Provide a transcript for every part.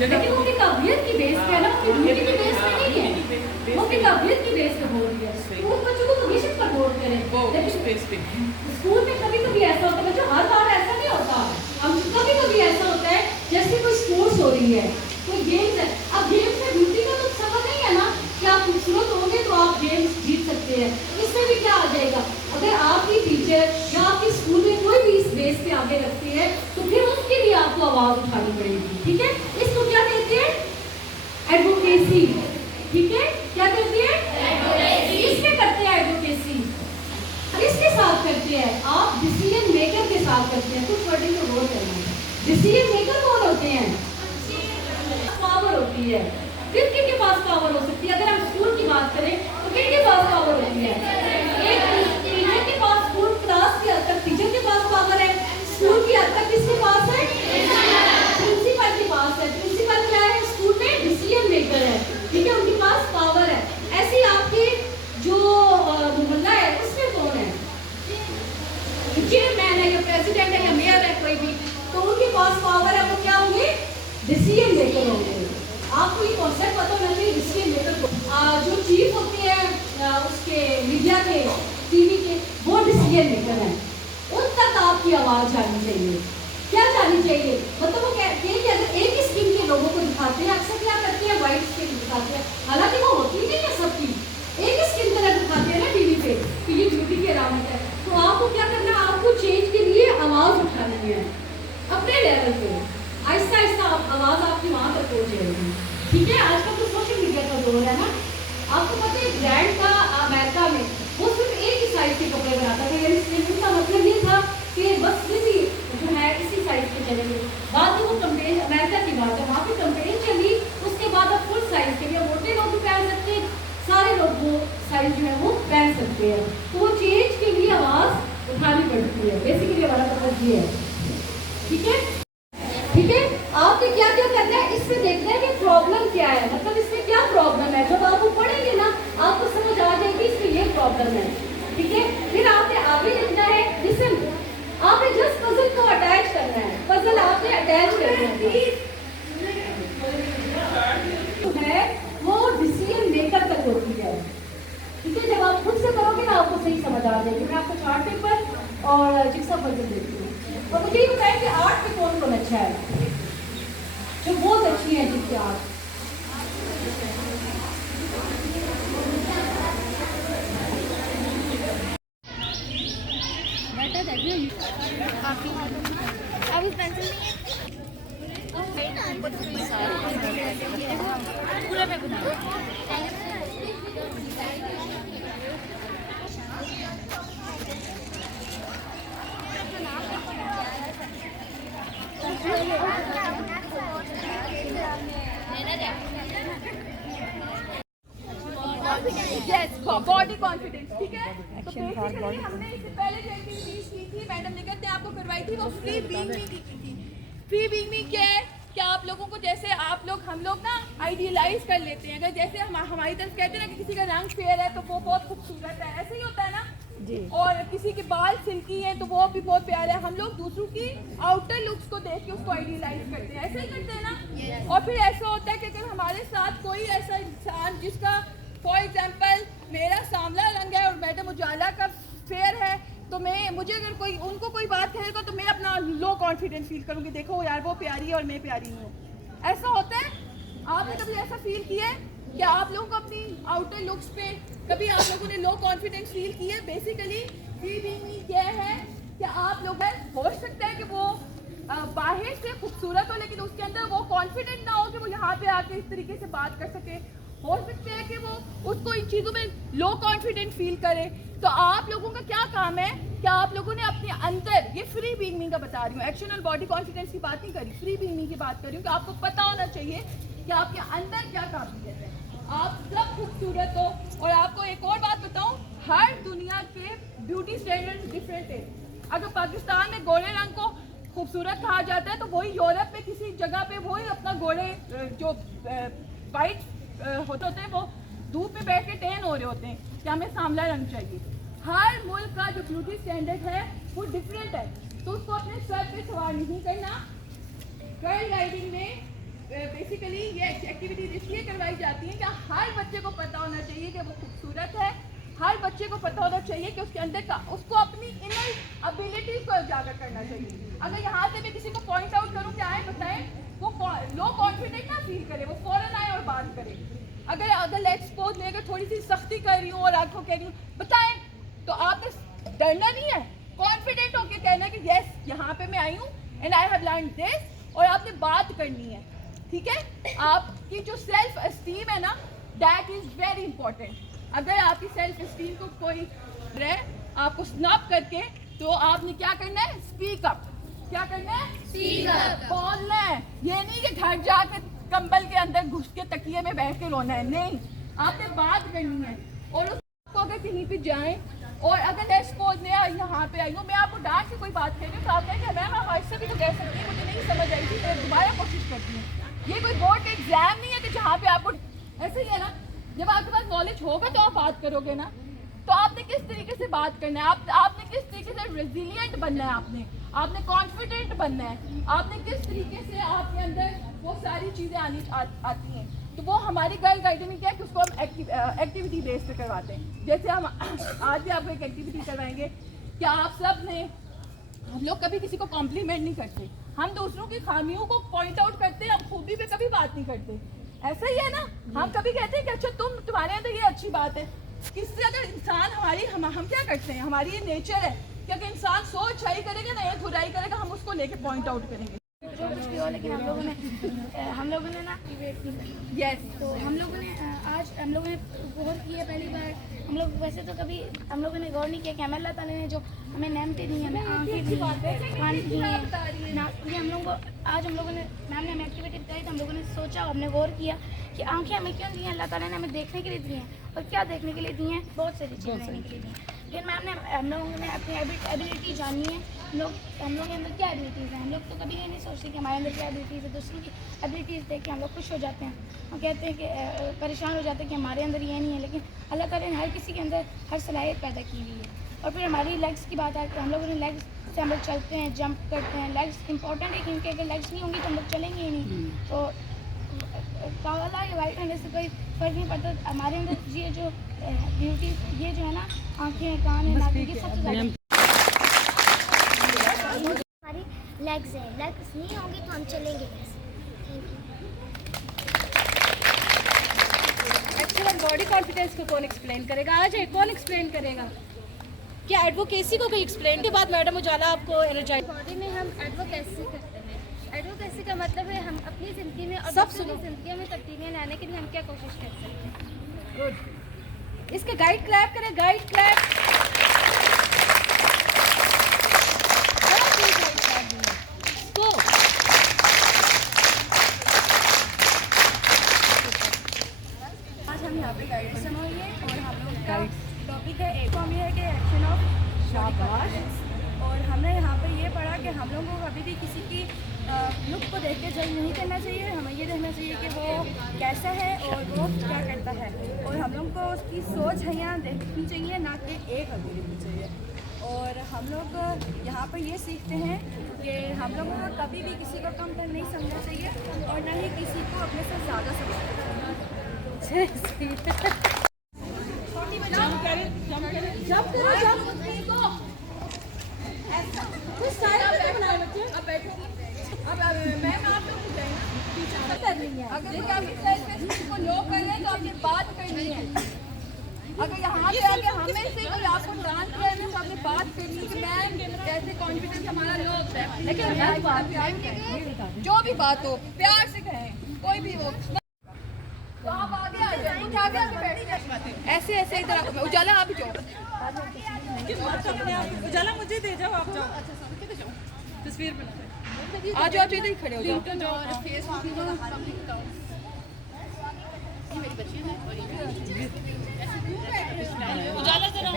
लेकिन वो अपनी काबिलियत की बेस पे है ना, अपनी ब्यूटी की बेस पे नहीं है, वो अपनी काबिलियत की बेस पे बोल रही है। तो उन बच्चों को पोजीशन पर बोल करें, लेकिन स्कूल में कभी कभी ऐसा होता है बच्चों, हर बार ऐसा नहीं होता, अब कभी कभी ऐसा होता है जैसे कोई स्पोर्ट्स हो रही है, कोई गेम्स है। अब गेम्स में ब्यूटी का तो सवाल नहीं है ना कि आप खूबसूरत होंगे तो आप गेम्स जीत सकते हैं, इसमें भी क्या आ जाएगा, अगर आपकी टीचर या आपके स्कूल में कोई भी इस बेस पे आगे रखती है तो फिर उसके लिए आपको आवाज उठानी पड़ेगी, ठीक है। इसको क्या कहते हैं, एडवोकेसी, ठीक है, क्या कहते हैं एडवोकेसी, इसमें करते हैं एडवोकेसी। इसके साथ करते हैं आप डिसीजन मेकर के साथ करते हैं, कुछ वर्डिंग को गौर करना है। डिसीजन मेकर कौन होते हैं, पावर होती है, किसके पास पावर हो सकती है, अगर हम स्कूल की बात करें तो किसके पास पावर होती है, एक टीचर के पास, स्कूल क्लास के हद तक टीचर के पास पावर है, स्कूल की हद तक किसके पास है, प्रिंसिपल के पास है। प्रिंसिपल क्या है, स्कूल में डिसीजन मेकर है, ठीक है, उनके पास पावर है। ऐसे आपके जो मोहल्ला है उसमें कौन है, चेयरमैन है या प्रेसिडेंट है या मेयर है कोई भी, तो उनके पास पावर है, वो क्या होंगे, डिसीजन मेकर होंगे। आपको ये कॉन्सेप्ट पता होना चाहिए डिसीजन मेकर को। जो चीफ होते हैं उसके मीडिया के, टीवी के, वो डिसीजन मेकर हैं, उन तक आपकी आवाज जानी चाहिए। क्या जानी चाहिए, मतलब वो कहते हैं कि अगर एक ही स्किन के लोगों को दिखाते हैं, अक्सर क्या करते हैं व्हाइट स्किन दिखाते हैं, हालांकि वो होती नहीं है सबकी, एक ही स्किन कलर दिखाते हैं ना टीवी पे कि ये ब्यूटी की अलामत है। तो आपको क्या करना है, आपको चेंज के लिए आवाज उठानी है अपने लेवल पे, आहिस्ता आहिस्ता आवाज आपकी वहां तक पहुंच जाएगी, ठीक है। आजकल तो सोशल मीडिया का दौर है ना, आपको पता है ब्रांड का अमेरिका में वो सिर्फ एक ही साइज के कपड़े बनाता था, यानी इसका मतलब ये था कि बस किसी जो है इसी साइज के चलेंगे। बाद में वो कंपेन, अमेरिका की बात है, वहाँ पे कंपेन चली, उसके बाद अब फुल साइज के लिए मोटे लोग भी पहन सकते हैं, सारे लोग वो साइज जो है वो पहन सकते हैं। तो वो चेंज के लिए आवाज उठानी पड़ती है, बेसिकली हमारा मतलब ये है, ठीक है, ठीक है। आपने क्या क्या करना है, इसमें देखना है कि प्रॉब्लम क्या है, मतलब इसमें क्या प्रॉब्लम है। जब आप वो पढ़ेंगे ना आपको समझ आ जाएगी इसमें ये प्रॉब्लम है, ठीक है। फिर आपने आगे लिखना है, लिसन, आपने जस्ट पजल को अटैच करना है, पजल आपने अटैच करना है, वो डिसीजन मेकर तक होती है, ठीक है। जब आप खुद से करोगे ना आपको सही समझ आ जाएगी। मैं आपको चार्ट पेपर और जिक्सा पजल देती हूँ, और मुझे ये बताया कि आर्ट में कौन कौन अच्छा है, जो बहुत अच्छी है जिसकी आर्ट, यस, बॉडी कॉन्फिडेंस, ठीक है। तो बेसिकली हमने इससे पहले जो एक्टिविटीज की थी मैडम ने कहते हैं आपको करवाई थी, वो फ्री बीइंग मी की थी। फ्री बीइंग मी क्या है, क्या आप लोगों को जैसे आप लोग हम लोग ना आइडियलाइज कर लेते हैं, अगर जैसे हमारी तरफ कहते हैं ना कि किसी का रंग फेयर है तो वो बहुत खूबसूरत है, ऐसे ही होता है ना जी। और किसी के बाल सिल्की है तो वो भी बहुत प्यारा है, हम लोग दूसरों की आउटर लुक्स को देख के उसको आइडियलाइज करते हैं, ऐसे ही करते हैं ना। और फिर ऐसा होता है कि अगर हमारे साथ कोई ऐसा इंसान जिसका फॉर एग्जाम्पल मेरा सांवला रंग है और मैडम उजाला का फेयर है, तो मुझे अगर उनको कोई बात कहेगा तो मैं अपना लो कॉन्फिडेंस फील करूंगी, देखो यार वो प्यारी है और मैं प्यारी नहीं हूँ। ऐसा होता है, आपने कभी ऐसा फील किया है कि आप लोगों को अपनी आउटर लुक्स पे कभी आप लोगों ने लो कॉन्फिडेंस फील किया है? बेसिकली फ्री बीइंग मी क्या है कि आप लोग हो सकता है कि वो बाहर से खूबसूरत हो लेकिन उसके अंदर वो कॉन्फिडेंट ना हो कि वो यहाँ पे आके इस तरीके से बात कर सके, हो सकता है कि वो उसको इन चीज़ों में लो कॉन्फिडेंट फील करे। तो आप लोगों का क्या काम है कि आप लोगों ने अपने अंदर, ये फ्री बीइंग मी का बता रही हूँ, एक्शन और बॉडी कॉन्फिडेंस की बात नहीं करी, फ्री बीइंग मी की बात कर रही हूँ कि आपको पता होना चाहिए कि आपके अंदर क्या काबिलियत है, आप सब खूबसूरत हो। और आपको एक और बात बताऊँ, हर दुनिया के ब्यूटी स्टैंडर्ड डिफरेंट है। अगर पाकिस्तान में गोरे रंग को खूबसूरत कहा जाता है तो वही यूरोप में किसी जगह पे वही अपना गोरे जो वाइट होते हैं वो धूप में बैठ के टैन हो रहे होते हैं कि हमें सांवला रंग चाहिए। हर मुल्क का जो ब्यूटी स्टैंडर्ड है वो डिफरेंट है, तो उसको अपने सर पे सवार नहीं करना। गर्ल गाइडिंग में बेसिकली ये एक्टिविटी इसलिए करवाई जाती है कि हर बच्चे को पता होना चाहिए कि वो खूबसूरत है, हर बच्चे को पता होना चाहिए कि उसके अंदर का उसको अपनी इनर एबिलिटीज को उजागर करना चाहिए। अगर यहाँ से मैं किसी को पॉइंट आउट करूँ कि आए बताएं, वो लो कॉन्फिडेंट ना फील करे, वो फौरन आए और बात करे। अगर लेट्स सपोज लेकर थोड़ी सी सख्ती कर रही हूँ और आपको कह रही हूँ बताएं, तो आपने डरना नहीं है, कॉन्फिडेंट होकर कहना कि यस यहाँ पे मैं आई हूँ and I have learn this, और आपने बात करनी है। ठीक है, आपकी जो सेल्फ एस्टीम है ना, दैट इज वेरी इंपॉर्टेंट। अगर आपकी सेल्फ एस्टीम को कोई आपको स्नब करके, तो आपने क्या करना है, स्पीक अप। क्या करना है, स्पीक अप, बोलना है। ये नहीं कि घर जाकर कंबल के अंदर घुस के तकिए में बैठ के रोना है, नहीं, आपने बात करनी है। और उसको अगर कहीं पे जाएं और अगर लेट्स सपोज मैं यहाँ पे आई हूँ, मैं आपको डांट के कोई बात कह रही हूँ, तो आप कहेंगे मैम आप ऐसे भी तो कह सकती हैं, मुझे नहीं समझ आई थी, मैं दोबारा कोशिश करती हूँ। ये कोई बोर्ड का एग्जाम नहीं है कि जहाँ पे आपको ऐसे ही है ना, जब आपके पास नॉलेज होगा तो आप बात करोगे ना। तो आपने किस तरीके से बात करना है, आपने किस तरीके से रेजिलिएंट बनना है, आपने कॉन्फिडेंट बनना है, आपने किस तरीके से आपके अंदर वो सारी चीज़ें आती हैं। तो वो हमारी गर्ल गाइडेंस क्या है कि उसको हम एक्टिविटी बेस पे करवाते हैं। जैसे हम आज भी आपको एक एक्टिविटी करवाएंगे कि आप सब ने, हम लोग कभी किसी को कॉम्प्लीमेंट नहीं करते, हम दूसरों की खामियों को पॉइंट आउट करते हैं, हम खूबी पे कभी बात नहीं करते। ऐसा ही है ना, हम कभी कहते हैं कि अच्छा तुम्हारे अंदर ये अच्छी बात है। किससे अगर इंसान हम क्या करते हैं, हमारी ये नेचर है कि अगर इंसान सो अच्छाई करेगा ना या बुराई करेगा, हम उसको लेके पॉइंट आउट करेंगे। जो कुछ भी हो, लेकिन हम लोगों ने ना यस, तो हम लोगों ने गौर की है पहली बार। हम लोग वैसे तो कभी हम लोगों ने गौर नहीं किया कि हमें अल्लाह ताला ने जो हमें नेमतें दी हैं, हमें आंखें दी हैं, कान दी हैं ना, ये हम लोगों को आज हम लोगों ने मैम ने हमें एक्टिविटी बताई, तो हम लोगों ने सोचा, हमने गौर किया कि आंखें हमें क्यों दी हैं, अल्लाह ताला ने हमें देखने के लिए दी हैं। और क्या देखने के लिए दी हैं, बहुत सारी चीज़ें देखने के लिए दी हैं। फिर मैम ने हम लोगों ने अपनी एबिलिटी जानी है, हम लोग के अंदर क्या एबिलिटीज़ हैं। हम लोग तो कभी ये नहीं सोचते कि हमारे अंदर क्या एबिलिटीज़ है, दूसरों की एबिलिटीज़ देख के हम लोग खुश हो जाते हैं, हम कहते हैं कि परेशान हो जाते हैं कि हमारे अंदर ये नहीं है। लेकिन अल्लाह ताला ने हर किसी के अंदर हर सलाहियत पैदा की हुई है। और फिर हमारी लेग्स की बात आती है, हम लोगों ने लेग्स से हम लोग चलते हैं, जंप करते हैं। लेग्स इंपॉर्टेंट है क्योंकि अगर लेग्स नहीं होंगी तो हम लोग चलेंगे ही नहीं। तो काला या वाइट होने से कोई फ़र्क नहीं पड़ता। हमारे अंदर ये जो ब्यूटी, ये जो है ना, आँखें, कान है, नाक, ये सबसे ज़्यादा हमारी लेग्स हैं, लेग्स नहीं होंगी तो हम चलेंगे कैसे। एक्चुअल बॉडी कॉन्फिडेंस को कौन एक्सप्लेन करेगा, आज है कौन एक्सप्लेन करेगा? क्या एडवोकेसी को कोई एक्सप्लेन के बाद मैडम उजाला आपको एनर्जाइज। बॉडी में हम एडवोकेसी करते हैं। एडवोकेसी का मतलब है हम अपनी ज़िंदगी में और सब दूसरों की ज़िंदगी में तब्दीलियाँ लाने के लिए हम क्या कोशिश कर सकते हैं। गुड, इसके गाइड क्लैप करें, गाइड क्लैप। तो आज हम यहाँ पे गाइड समझिए और हम लोग का टॉपिक है, एक फॉर्म ये है कि एक्शन ऑफ शाबाश। और हमने यहाँ पे ये पढ़ा कि हम लोगों को कभी भी किसी की लुक को देख के जज नहीं करना चाहिए, हमें ये देखना चाहिए कि वो कैसा है और वो क्या करता है। और हम लोग को उसकी सोच है यहाँ देखनी चाहिए, ना कि एक अभी देखनी चाहिए। और हम लोग यहाँ पर ये सीखते हैं कि हम लोगों को कभी भी किसी को कम नहीं समझना चाहिए और ना ही किसी को अपने से ज़्यादा समझना चाहिए। जब करो जब कुछ सारे बनाए बच्चे। अब बैठो, अब मैम आप लोग को जाए ना, टीचर करनी है। अगर काफी सेल्फ को लो कर रहे हैं तो आपने बात करनी है। अगर यहाँ पे आके हमें से कोई आपको डांस कर रहे हैं तो आपने बात करनी है कि मैम कैसे कॉन्फिडेंस हमारा लो होता है। लेकिन जो भी बात हो प्यार से कहें, कोई भी हो। तो आप आगे आ जाए, कुछ आगे आके बैठ जाए, ऐसे ऐसे इधर। उजाला आप जाओ, उजाला मुझे दे जाओ, आप जाओ तस्वीर बना। आ जाओ, इधर ही खड़े हो जाओ। उजाला जरा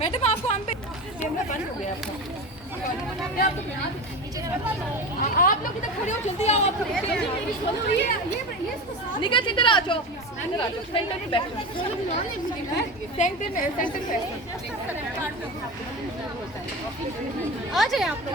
मैडम आपको हम पे कैमरा बंद हो गया आप लोग इधर खड़े हो, जल्दी आओ। आप निकल इधर आ जाओ, इधर आ जाओ, सेंटर में बैठो, सेंटर में आ जाए आप लोग।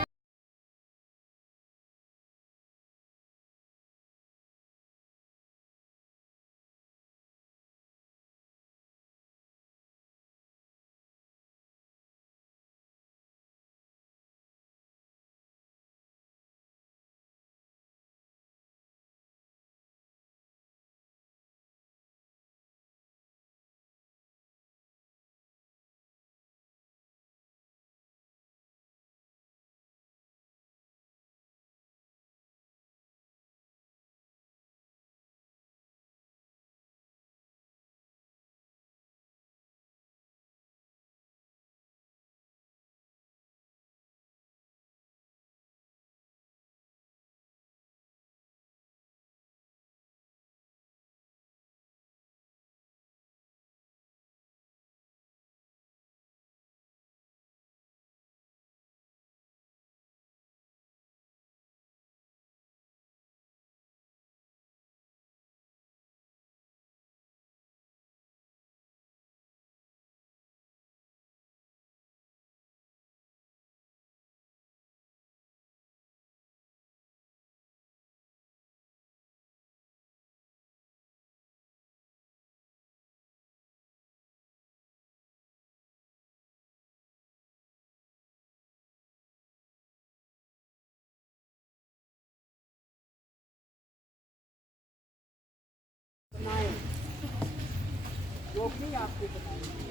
रोक नहीं आपको बताएंगे।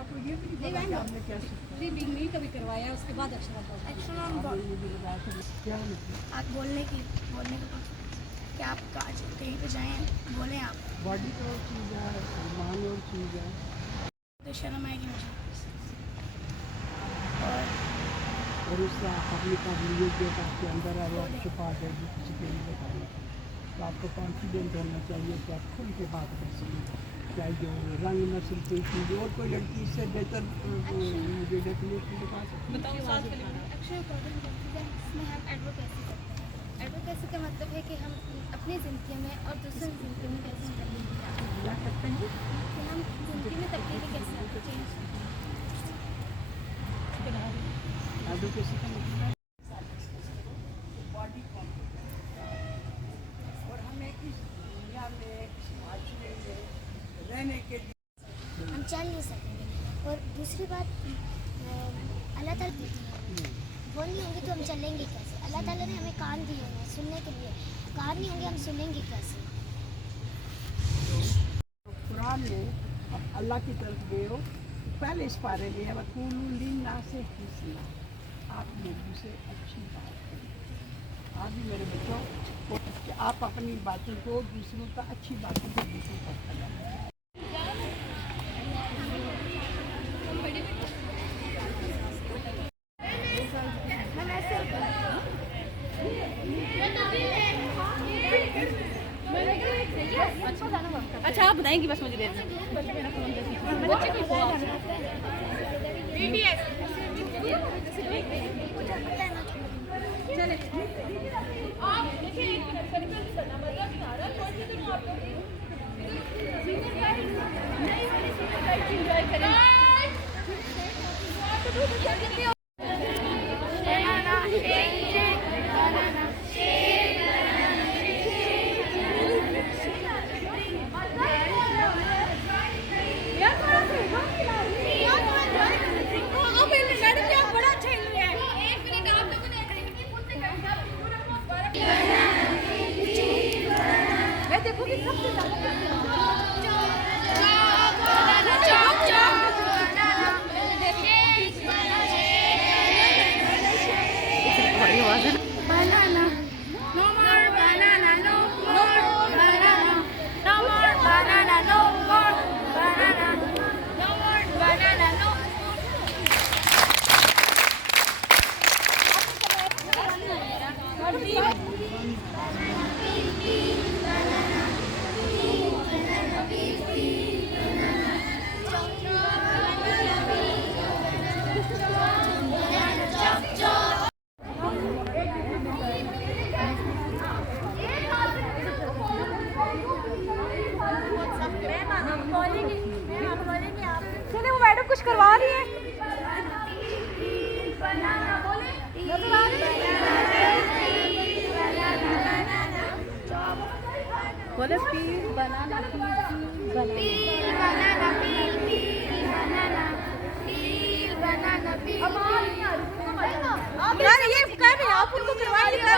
आपको ये भी नहीं पता कि आपने कैसे प्री बिगनिंग कभी करवाया उसके बाद अक्षरा का एक्चुअली हम क्या मतलब आप बोलने की कि आप आज कहीं पे जाएं बोलें आप बॉडी तो और चीज़ है, सम्मान और चीज़ है। तो शर्म आएगी मुझे और उसका अपनी काबिलियत जो आपके अंदर है वो आप छुपा देगी, किसी को नहीं बताएंगे। तो आपको कॉन्फिडेंट होना चाहिए कि आप खुल के बात कर सकें। चाहे जो रंग नस्ल कोई चीज़ और कोई लड़की इससे बेहतर मुझे डेफिनेटली बता सकती है। एक्चुअली प्रॉब्लम इसमें हम एडवोकेसी करते हैं। एडवोकेसी का मतलब है कि हम अपनी ज़िंदगी में और दूसरों की ज़िंदगी में कैसे तब्दीली क्या करते हैं कि हम ज़िंदगी में तब्दीली कैसे चेंज एडवोकेसी का मतलब है बॉडी और हमें इस दुनिया में इस माशरे में रहने के लिए हम चल नहीं सकेंगे। और दूसरी बात अल्लाह ताला देती है, वो नहीं होंगे तो हम चलेंगे कैसे? अल्लाह ताला ने हमें कान दिए हैं सुनने के लिए, कान नहीं होंगे हम सुनेंगे कैसे? कुरान में अब अल्लाह की तरफ गए हो, पहले इस पारे में है वक़ूलू लिन्नास हुस्ना, आप लोगों से अच्छी बात करें। आप भी मेरे बच्चों कि आप अपनी बातों को दूसरों का अच्छी बातों को दूसरों तक फैलाएं। अच्छा आप बताएंगी बस मुझे देर banana, no more banana, no more banana, no more banana, no more banana, no more banana, no चले वो मैडम कुछ करवा रही है बोले पील बनाना यार ये कर रहे हैं आप उनको करवा दिया